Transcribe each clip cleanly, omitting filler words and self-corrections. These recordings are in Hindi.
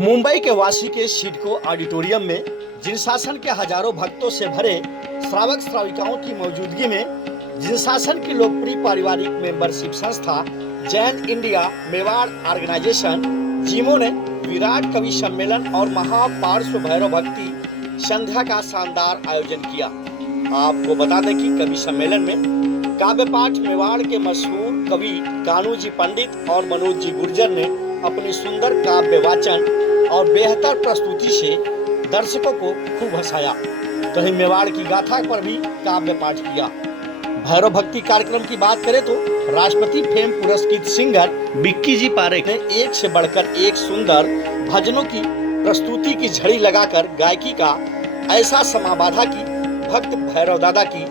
मुंबई के वाशी के सिडको ऑडिटोरियम में जिन शासन के हजारों भक्तों से भरे श्रावक श्राविकाओं की मौजूदगी में जिन शासन की लोकप्रिय पारिवारिक मेंबरशिप संस्था जैन इंडिया मेवाड़ ऑर्गेनाइजेशन जिमो ने विराट कवि सम्मेलन और महापार्श्व भैरव भक्ति संध्या का शानदार आयोजन किया। आपको बता दें कि कवि सम्मेलन में काव्य पाठ मेवाड़ के मशहूर कवि कानू जी पंडित और मनोज जी गुर्जर ने अपनी सुंदर काव्य वाचन और बेहतर प्रस्तुति से दर्शकों को खूब हंसाया। वहीं मेवाड़ की गाथा पर भी काव्य पाठ किया। भैरव भक्ति कार्यक्रम की बात करें तो राष्ट्रपति फेम पुरस्कृत सिंगर बिक्की जी पारेख ने एक से बढ़कर एक सुंदर भजनों की प्रस्तुति की झड़ी लगाकर गायकी का ऐसा समा बांधा कि भक्त भैरव दादा की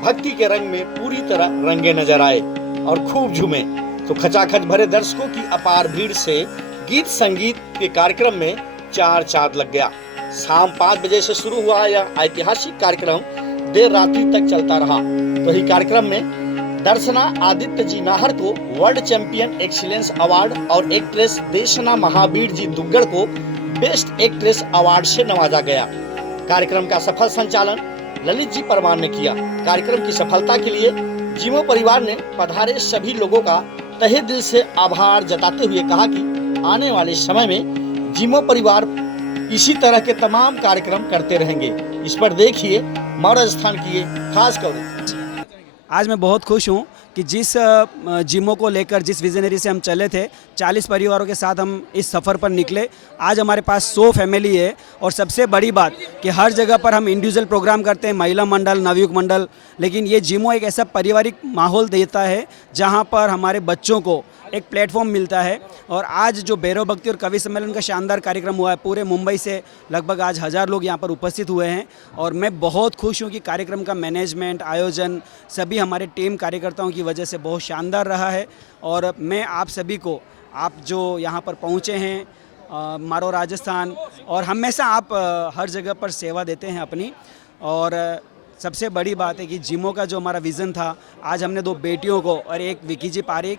भक्ति के रंग में पूरी तरह रंगे नजर आए और खूब झूमे। तो खचाखच भरे दर्शकों की अपार भीड़ से गीत संगीत के कार्यक्रम में चार चांद लग गया। शाम 5 बजे से शुरू हुआ यह ऐतिहासिक कार्यक्रम देर रात्रि तक चलता रहा। वही कार्यक्रम में दर्शना आदित्य जी नाहर को वर्ल्ड चैंपियन एक्सीलेंस अवार्ड और एक्ट्रेस देशना महावीर जी दुग्गड़ को बेस्ट एक्ट्रेस अवार्ड से नवाजा गया। कार्यक्रम का सफल संचालन ललित जी परमार ने किया। कार्यक्रम की सफलता के लिए जिमो परिवार ने पधारे सभी लोगों का तहे दिल से आभार जताते हुए कहा कि आने वाले समय में जिमो परिवार इसी तरह के तमाम कार्यक्रम करते रहेंगे। इस पर देखिए राजस्थान की ये खास कवरेज। आज मैं बहुत खुश हूँ कि जिस जिमो को लेकर जिस विजनरी से हम चले थे 40 परिवारों के साथ हम इस सफ़र पर निकले। आज हमारे पास 100 फैमिली है और सबसे बड़ी बात कि हर जगह पर हम इंडिविजुअल प्रोग्राम करते हैं, महिला मंडल, नवयुग मंडल, लेकिन ये जिमो एक ऐसा पारिवारिक माहौल देता है जहाँ पर हमारे बच्चों को एक प्लेटफॉर्म मिलता है। और आज जो भैरव भक्ति और कवि सम्मेलन का शानदार कार्यक्रम हुआ है, पूरे मुंबई से लगभग आज 1000 लोग यहाँ पर उपस्थित हुए हैं और मैं बहुत खुश हूँ कि कार्यक्रम का मैनेजमेंट, आयोजन सभी हमारे टीम कार्यकर्ताओं की वजह से बहुत शानदार रहा है। और मैं आप सभी को, आप जो यहाँ पर पहुँचे हैं मारो राजस्थान, और हमेशा आप हर जगह पर सेवा देते हैं अपनी। और सबसे बड़ी बात है कि जिमो का जो हमारा विज़न था, आज हमने 2 बेटियों को और एक विकी जी पारेख,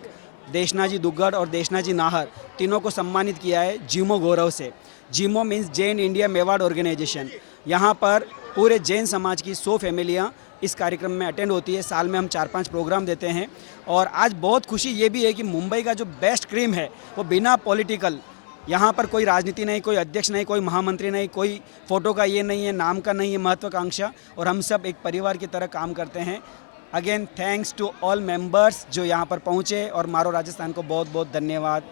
देशना जी दुग्गड़ और देशना जी नाहर, तीनों को सम्मानित किया है जिमो गौरव से। JIMO means Jain India Mewar organization. यहाँ पर पूरे जैन समाज की 100 फैमिलियाँ इस कार्यक्रम में अटेंड होती है। साल में हम 4-5 प्रोग्राम देते हैं। और आज बहुत खुशी ये भी है कि मुंबई का जो बेस्ट क्रीम है वो बिना पॉलिटिकल, यहाँ पर कोई राजनीति नहीं, कोई अध्यक्ष नहीं, कोई महामंत्री नहीं, कोई फ़ोटो का ये नहीं है, नाम का नहीं है महत्वाकांक्षा, और हम सब एक परिवार की तरह काम करते हैं। Again thanks to all members जो यहाँ पर पहुँचे, और मारो राजस्थान को बहुत बहुत धन्यवाद।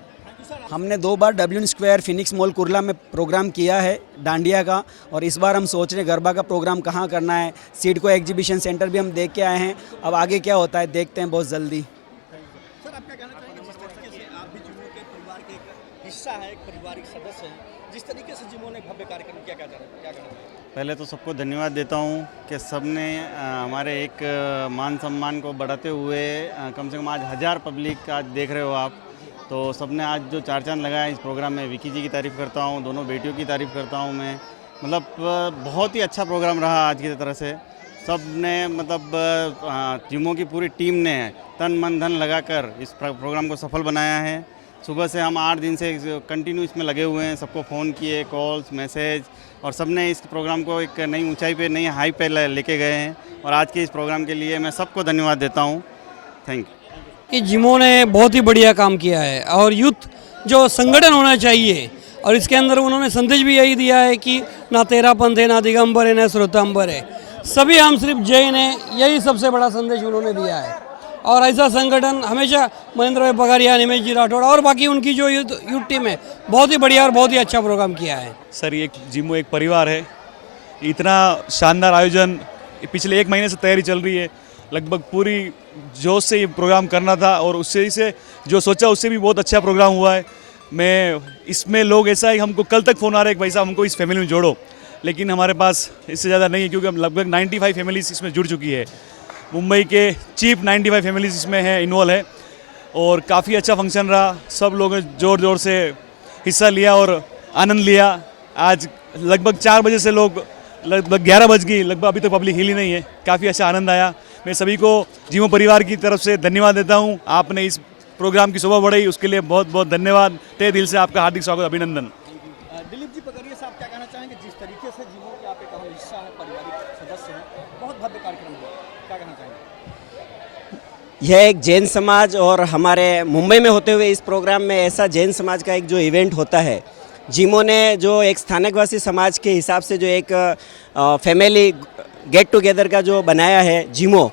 हमने 2 बार डब्ल्यून स्क्वायर फिनिक्स मॉल कुर्ला में प्रोग्राम किया है डांडिया का, और इस बार हम सोच रहे गरबा का प्रोग्राम कहाँ करना है। सिडको एग्जीबिशन सेंटर भी हम देख के आए हैं, अब आगे क्या होता है देखते हैं बहुत जल्दी। सर, आपका कहना चाहिए जिस तरीके से आप भी जिमो के परिवार के एक हिस्सा है, एक पारिवारिक सदस्य हैं, जिस तरीके से जिमो ने भव्य कार्यक्रम किया, क्या कहना चाहिए? पहले तो सबको धन्यवाद देता हूँ कि सबने हमारे एक मान सम्मान को बढ़ाते हुए कम से कम आज 1000 पब्लिक आज देख रहे हो आप, तो सबने आज जो 4 चांद लगाया इस प्रोग्राम में। विकी जी की तारीफ़ करता हूँ, दोनों बेटियों की तारीफ़ करता हूँ मैं। मतलब बहुत ही अच्छा प्रोग्राम रहा आज की तरह से। सब ने मतलब जिमो की पूरी टीम ने तन मन धन लगाकर इस प्रोग्राम को सफल बनाया है। सुबह से हम 8 दिन से कंटिन्यू इसमें लगे हुए हैं, सबको फ़ोन किए, कॉल्स, मैसेज, और सबने इस प्रोग्राम को एक नई ऊंचाई पे, नई हाई पे लेके गए हैं। और आज के इस प्रोग्राम के लिए मैं सबको धन्यवाद देता हूं। Thank you. कि जिमो ने बहुत ही बढ़िया काम किया है, और यूथ जो संगठन होना चाहिए, और इसके अंदर उन्होंने संदेश भी यही दिया है कि ना तेरा पंथ है, ना दिगंबर है, ना श्रोतांबर है, सभी हम सिर्फ जैन हैं। यही सबसे बड़ा संदेश उन्होंने दिया है। और ऐसा संगठन हमेशा महेंद्र भाई पगारिया, निमेश जी राठौड़ और बाकी उनकी जो यूथ टीम है, बहुत ही बढ़िया और बहुत ही अच्छा प्रोग्राम किया है। सर, ये जिमो एक परिवार है। इतना शानदार आयोजन, पिछले 1 महीने से तैयारी चल रही है। लगभग पूरी जोश से ये प्रोग्राम करना था, और उससे से जो सोचा उससे भी बहुत अच्छा प्रोग्राम हुआ है। मैं इसमें लोग ऐसा है, हमको कल तक फ़ोन आ रहा है कि भाई साहब हमको इस फैमिली में जोड़ो, लेकिन हमारे पास इससे ज़्यादा नहीं है, क्योंकि हम लगभग 95 फैमिलीज इसमें जुड़ चुकी है। मुंबई के चीप 95 फैमिलीज इसमें हैं, इन्वॉल्व है, और काफ़ी अच्छा फंक्शन रहा। सब लोगों ने ज़ोर ज़ोर से हिस्सा लिया और आनंद लिया। आज लगभग 4 बजे से लोग, लगभग 11 बज गई, लगभग अभी तक पब्लिक हिली नहीं है। काफ़ी अच्छा आनंद आया। मैं सभी को जिमो परिवार की तरफ से धन्यवाद देता हूँ। आपने इस प्रोग्राम की शोभा बढ़ाई, उसके लिए बहुत बहुत धन्यवाद। तहे दिल से आपका हार्दिक स्वागत, अभिनंदन। हिस्सा हैं, पारिवारिक सदस्य हैं। बहुत भव्य कार्यक्रम हुआ, क्या कहना चाहेंगे? यह एक जैन समाज और हमारे मुंबई में होते हुए इस प्रोग्राम में ऐसा जैन समाज का एक जो इवेंट होता है, जिमो ने जो एक स्थानकवासी समाज के हिसाब से जो एक फैमिली गेट टुगेदर का जो बनाया है जिमो,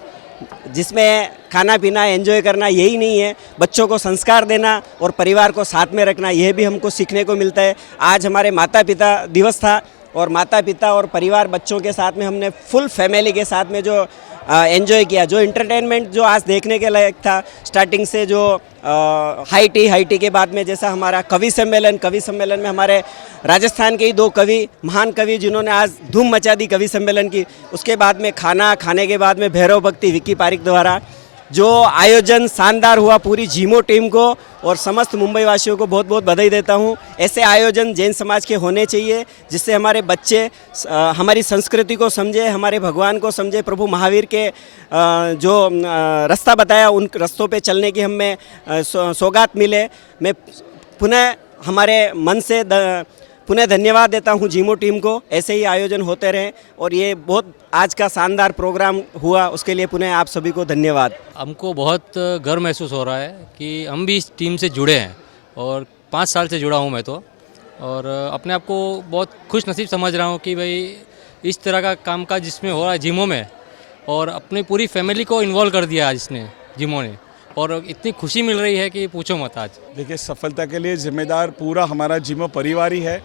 जिसमें खाना पीना एंजॉय करना यही नहीं है, बच्चों को संस्कार देना और परिवार को साथ में रखना, यह भी हमको सीखने को मिलता है। आज हमारे माता पिता दिवस था और माता पिता और परिवार बच्चों के साथ में हमने फुल फैमिली के साथ में जो एंजॉय किया, जो इंटरटेनमेंट जो आज देखने के लायक था। स्टार्टिंग से जो हाई टी के बाद में जैसा हमारा कवि सम्मेलन में हमारे राजस्थान के ही 2 कवि, महान कवि जिन्होंने आज धूम मचा दी कवि सम्मेलन की। उसके बाद में खाने के बाद में भैरव भक्ति विक्की पारिक द्वारा जो आयोजन शानदार हुआ, पूरी जिमो टीम को और समस्त मुंबई वासियों को बहुत बहुत बधाई देता हूं। ऐसे आयोजन जैन समाज के होने चाहिए, जिससे हमारे बच्चे हमारी संस्कृति को समझे, हमारे भगवान को समझे, प्रभु महावीर के जो रास्ता बताया उन रस्तों पे चलने की हमें सौगात मिले। मैं पुनः हमारे मन से पुनः धन्यवाद देता हूं जिमो टीम को। ऐसे ही आयोजन होते रहें और ये बहुत आज का शानदार प्रोग्राम हुआ, उसके लिए पुनः आप सभी को धन्यवाद। हमको बहुत गर्व महसूस हो रहा है कि हम भी इस टीम से जुड़े हैं और 5 साल से जुड़ा हूं मैं तो, और अपने आप को बहुत खुश नसीब समझ रहा हूं कि भाई इस तरह का कामकाज जिसमें हो रहा है जिमो में, और अपनी पूरी फैमिली को इन्वॉल्व कर दिया आज इसने जिमो ने, और इतनी खुशी मिल रही है कि पूछो मत। आज देखिए, सफलता के लिए जिम्मेदार पूरा हमारा जिमो परिवार ही है।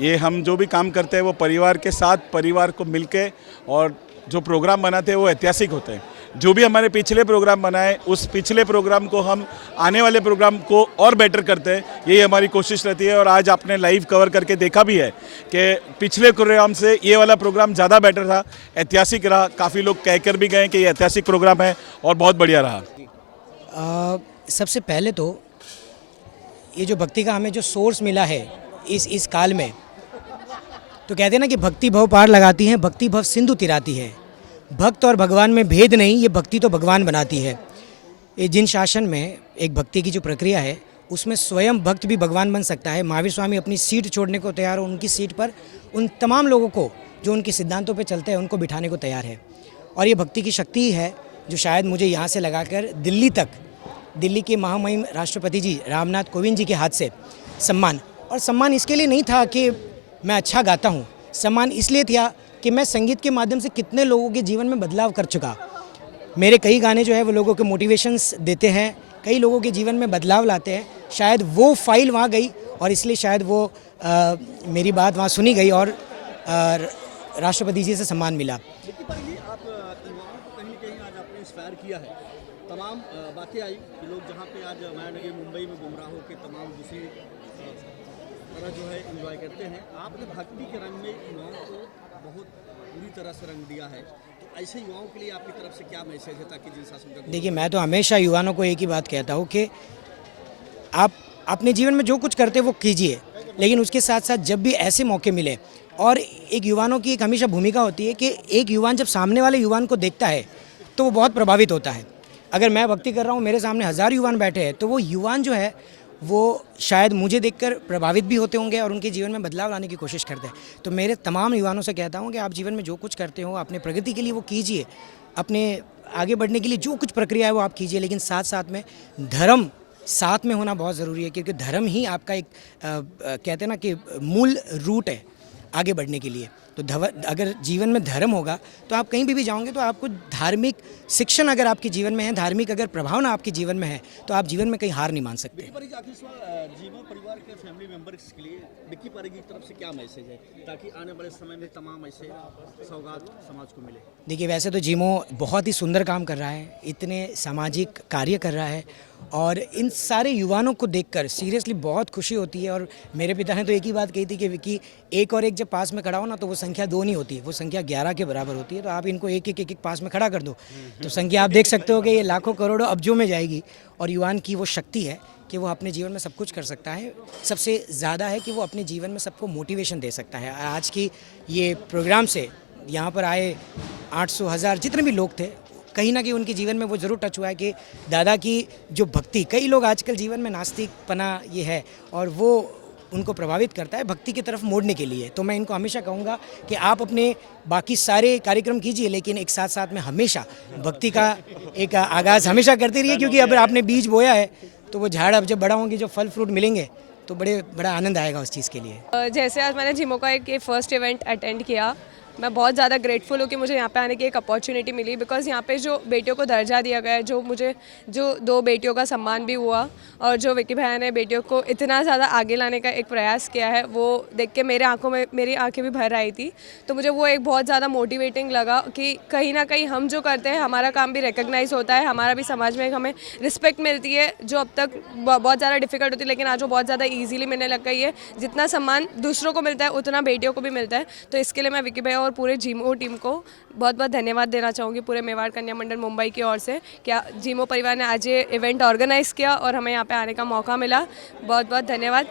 ये हम जो भी काम करते हैं वो परिवार के साथ, परिवार को मिलके, और जो प्रोग्राम बनाते हैं वो ऐतिहासिक होते हैं। जो भी हमारे पिछले प्रोग्राम बनाए, उस पिछले प्रोग्राम को हम आने वाले प्रोग्राम को और बेटर करते हैं, यही हमारी कोशिश रहती है। और आज आपने लाइव कवर करके देखा भी है कि पिछले प्रोग्राम से ये वाला प्रोग्राम ज़्यादा बेटर था, ऐतिहासिक रहा। काफ़ी लोग कहकर भी गए कि ये ऐतिहासिक प्रोग्राम है और बहुत बढ़िया रहा। सबसे पहले तो ये जो भक्ति का हमें जो सोर्स मिला है इस काल में, तो कहते हैं ना कि भक्ति भव पार लगाती है, भक्ति भव सिंधु तिराती है। भक्त और भगवान में भेद नहीं, ये भक्ति तो भगवान बनाती है। ये जिन शासन में एक भक्ति की जो प्रक्रिया है, उसमें स्वयं भक्त भी भगवान बन सकता है। महावीर स्वामी अपनी सीट छोड़ने को तैयार हो, उनकी सीट पर उन तमाम लोगों को जो उनके सिद्धांतों पे चलते हैं उनको बिठाने को तैयार है। और ये भक्ति की शक्ति ही है जो शायद मुझे यहाँ से लगाकर दिल्ली तक, दिल्ली के महामहिम राष्ट्रपति जी रामनाथ कोविंद जी के हाथ से सम्मान, और सम्मान इसके लिए नहीं था कि मैं अच्छा गाता हूँ, सम्मान इसलिए था कि मैं संगीत के माध्यम से कितने लोगों के जीवन में बदलाव कर चुका। मेरे कई गाने जो है वो लोगों के मोटिवेशंस देते हैं, कई लोगों के जीवन में बदलाव लाते हैं। शायद वो फाइल वहाँ गई और इसलिए शायद वो मेरी बात वहाँ सुनी गई और राष्ट्रपति जी से सम्मान मिला। लेकिन पर ये आप युवाओं को कहीं न कहीं आज आपने इंस्पायर किया है। तमाम बातें आई कि लोग जहाँ पे आज मायानगरी मुंबई में गुमराह होकर तमाम दूसरी तरह जो है एंजॉय करते हैं, आपने भक्ति के रंग में युवाओं को बहुत पूरी तरह से रंग दिया है। तो ऐसे युवाओं के लिए आपकी तरफ से क्या मैसेज है ताकि जिन शासन? देखिए, मैं तो हमेशा युवाओं को एक ही बात कहता हूँ कि आप अपने जीवन में जो कुछ करते हैं वो कीजिए, लेकिन उसके साथ साथ जब भी ऐसे मौके मिले, और एक युवाओं की एक हमेशा भूमिका होती है कि एक युवान जब सामने वाले युवान को देखता है तो वो बहुत प्रभावित होता है। अगर मैं भक्ति कर रहा हूँ, मेरे सामने 1000 युवान बैठे हैं, तो वो युवान जो है वो शायद मुझे देखकर प्रभावित भी होते होंगे और उनके जीवन में बदलाव लाने की कोशिश करते हैं। तो मेरे तमाम युवाओं से कहता हूँ कि आप जीवन में जो कुछ करते हो अपने प्रगति के लिए वो कीजिए, अपने आगे बढ़ने के लिए जो कुछ प्रक्रिया है वो आप कीजिए, लेकिन साथ साथ में धर्म साथ में होना बहुत ज़रूरी है, क्योंकि धर्म ही आपका एक कहते हैं ना कि मूल रूट है आगे बढ़ने के लिए। तो अगर जीवन में धर्म होगा तो आप कहीं भी जाओगे तो आपको धार्मिक शिक्षण अगर आपके जीवन में है, धार्मिक अगर प्रभावना आपके जीवन में है, तो आप जीवन में कहीं हार नहीं मान सकते। जीवो परिवार के फैमिली मेंबर्स के लिए विक्की पारिक की तरफ से क्या मैसेज है ताकि आने वाले समय में तमाम ऐसे सौगात समाज को मिले? देखिए, वैसे तो जिमो बहुत ही सुंदर काम कर रहा है, इतने सामाजिक कार्य कर रहा है, और इन सारे युवाओं को देखकर सीरियसली बहुत खुशी होती है। और मेरे पिता ने तो एक ही बात कही थी कि विक्की, 1 और 1 जब पास में खड़ा हो ना तो वो संख्या 2 नहीं होती, वो संख्या 11 के बराबर होती है। तो आप इनको एक पास में खड़ा कर दो तो संख्या आप देख सकते हो कि ये लाखों करोड़ों अब्जों में जाएगी। और युवान की वो शक्ति है कि वो अपने जीवन में सब कुछ कर सकता है। सबसे ज़्यादा है कि वो अपने जीवन में सबको मोटिवेशन दे सकता है। आज की ये प्रोग्राम से यहाँ पर आए 800 1000 जितने भी लोग थे, कहीं ना कहीं उनके जीवन में वो ज़रूर टच हुआ है कि दादा की जो भक्ति, कई लोग आजकल जीवन में नास्तिकपना ये है और वो उनको प्रभावित करता है भक्ति की तरफ मोड़ने के लिए। तो मैं इनको हमेशा कहूँगा कि आप अपने बाकी सारे कार्यक्रम कीजिए, लेकिन एक साथ साथ में हमेशा भक्ति का एक आगाज़ हमेशा करते रहिए, क्योंकि अगर आपने बीज बोया है तो वो झाड़ अब जब बड़ा होंगे, जो फल फ्रूट मिलेंगे तो बड़ा आनंद आएगा उस चीज़ के लिए। जैसे आज मैंने जिमो का एक फर्स्ट इवेंट अटेंड किया, मैं बहुत ज़्यादा ग्रेटफुल हूँ कि मुझे यहाँ पे आने की एक अपॉर्चुनिटी मिली, बिकॉज़ यहाँ पे जो बेटियों को दर्जा दिया गया है, जो 2 बेटियों का सम्मान भी हुआ और जो विक्की भैया ने बेटियों को इतना ज़्यादा आगे लाने का एक प्रयास किया है, वो देख के मेरी आंखें भी भर आई थी। तो मुझे वो एक बहुत ज़्यादा मोटिवेटिंग लगा कि कहीं ना कहीं हम जो करते हैं हमारा काम भी रिकग्नाइज होता है, हमारा भी समाज में हमें रिस्पेक्ट मिलती है, जो अब तक बहुत ज़्यादा डिफिकल्ट होती है लेकिन आज वो बहुत ज़्यादा ईजिली मिलने लग गई है। जितना सम्मान दूसरों को मिलता है उतना बेटियों को भी मिलता है। तो इसके लिए मैं विक्की भैया और पूरे जीमो टीम को बहुत बहुत धन्यवाद देना चाहूँगी, पूरे मेवाड़ कन्या मंडल मुंबई की ओर से। क्या जीमो परिवार ने आज ये इवेंट ऑर्गेनाइज़ किया और हमें यहाँ पे आने का मौका मिला, बहुत बहुत धन्यवाद।